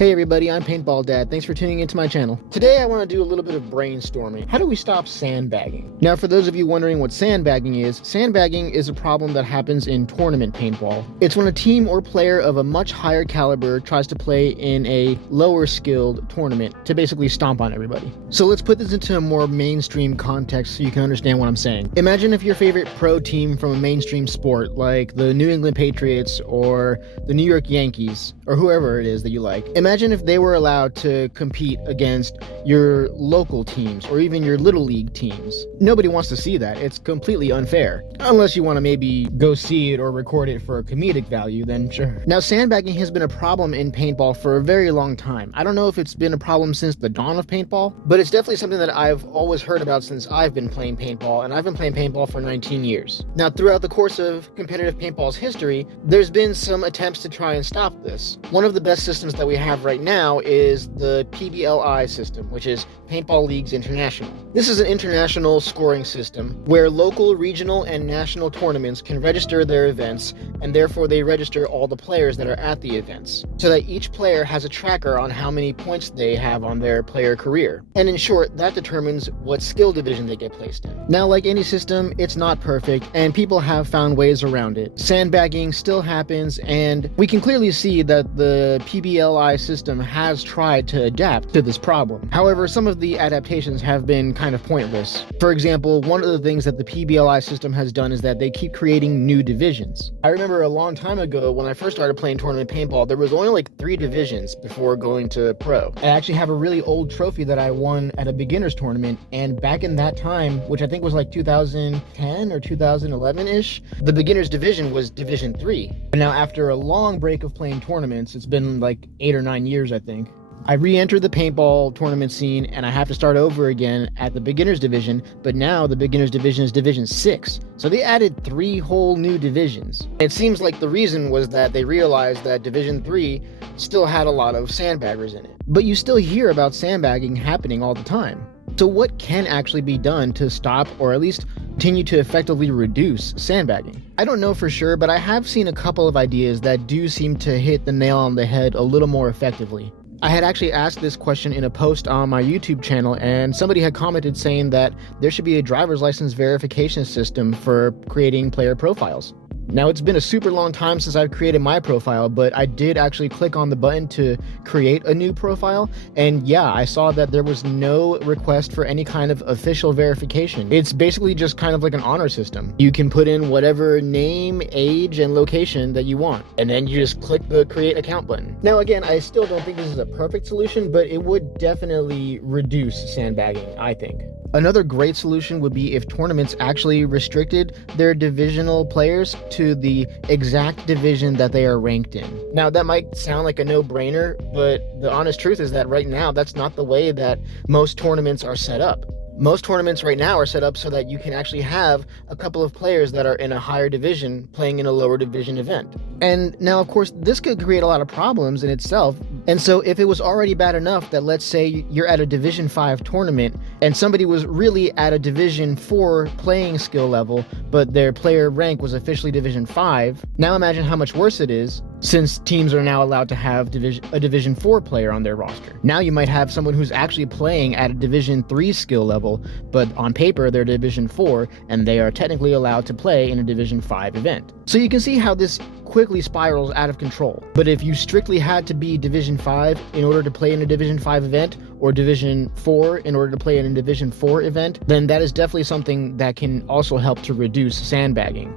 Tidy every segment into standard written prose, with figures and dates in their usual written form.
Hey everybody, I'm Paintball Dad. Thanks for tuning into my channel. Today I want to do a little bit of brainstorming. How do we stop sandbagging? Now, for those of you wondering what sandbagging is a problem that happens in tournament paintball. It's when a team or player of a much higher caliber tries to play in a lower skilled tournament to basically stomp on everybody. So let's put this into a more mainstream context so you can understand what I'm saying. Imagine if your favorite pro team from a mainstream sport, like the New England Patriots or the New York Yankees, or whoever it is that you like. Imagine if they were allowed to compete against your local teams or even your little league teams. Nobody wants to see that. It's completely unfair. Unless you want to maybe go see it or record it for a comedic value, then sure. Now, sandbagging has been a problem in paintball for a very long time. I don't know if it's been a problem since the dawn of paintball, but it's definitely something that I've always heard about since I've been playing paintball, and I've been playing paintball for 19 years. Now, throughout the course of competitive paintball's history, there's been some attempts to try and stop this. One of the best systems that we have right now is the PBLI system, which is Paintball Leagues International. This is an international scoring system where local, regional, and national tournaments can register their events, and therefore they register all the players that are at the events, so that each player has a tracker on how many points they have on their player career. And in short, that determines what skill division they get placed in. Now, like any system, it's not perfect, and people have found ways around it. Sandbagging still happens, and we can clearly see that the PBLI system has tried to adapt to this problem. However, some of the adaptations have been kind of pointless. For example, one of the things that the PBLI system has done is that they keep creating new divisions. I remember a long time ago when I first started playing tournament paintball, there was only like 3 divisions before going to pro. I actually have a really old trophy that I won at a beginners tournament, and back in that time, which I think was like 2010 or 2011-ish, the beginners division was Division 3. And now after a long break of playing tournaments, it's been like 8 or 9 years, I think, I re-entered the paintball tournament scene, and I have to start over again at the beginners division, but now the beginners division is Division 6. So they added 3 whole new divisions. It seems like the reason was that they realized that Division 3 still had a lot of sandbaggers in it. But you still hear about sandbagging happening all the time. So what can actually be done to stop, or at least continue to effectively reduce, sandbagging? I don't know for sure, but I have seen a couple of ideas that do seem to hit the nail on the head a little more effectively. I had actually asked this question in a post on my YouTube channel, and somebody had commented saying that there should be a driver's license verification system for creating player profiles. Now, it's been a super long time since I've created my profile, but I did actually click on the button to create a new profile, and yeah, I saw that there was no request for any kind of official verification. It's basically just kind of like an honor system. You can put in whatever name, age, and location that you want, and then you just click the create account button. Now, again, I still don't think this is a perfect solution, but it would definitely reduce sandbagging, I think. Another great solution would be if tournaments actually restricted their divisional players to the exact division that they are ranked in. Now, that might sound like a no-brainer, but the honest truth is that right now, that's not the way that most tournaments are set up. Most tournaments right now are set up so that you can actually have a couple of players that are in a higher division playing in a lower division event. And now, of course, this could create a lot of problems in itself. And so if it was already bad enough that, let's say you're at a Division 5 tournament and somebody was really at a Division 4 playing skill level, but their player rank was officially Division 5, now imagine how much worse it is since teams are now allowed to have a Division 4 player on their roster. Now you might have someone who's actually playing at a Division 3 skill level, but on paper they're Division 4, and they are technically allowed to play in a Division 5 event. So you can see how this quickly spirals out of control. But if you strictly had to be Division 5 in order to play in a Division 5 event, or Division 4 in order to play in a Division 4 event, then that is definitely something that can also help to reduce sandbagging.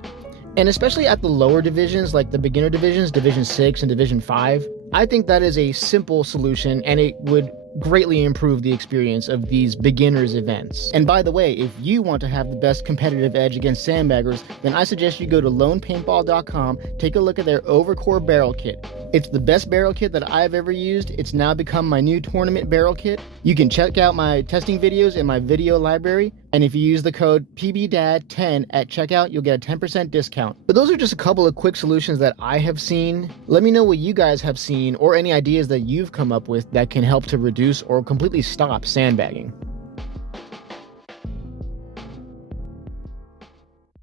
And especially at the lower divisions, like the beginner divisions, Division 6 and Division 5, I think that is a simple solution, and it would greatly improve the experience of these beginners events. And by the way, if you want to have the best competitive edge against sandbaggers, then I suggest you go to lonepaintball.com, take a look at their Overcore barrel kit. It's the best barrel kit that I've ever used. It's now become my new tournament barrel kit. You can check out my testing videos in my video library, and if you use the code PBDAD10 at checkout, you'll get a 10% discount. But those are just a couple of quick solutions that I have seen. Let me know what you guys have seen, or any ideas that you've come up with that can help to reduce or completely stop sandbagging.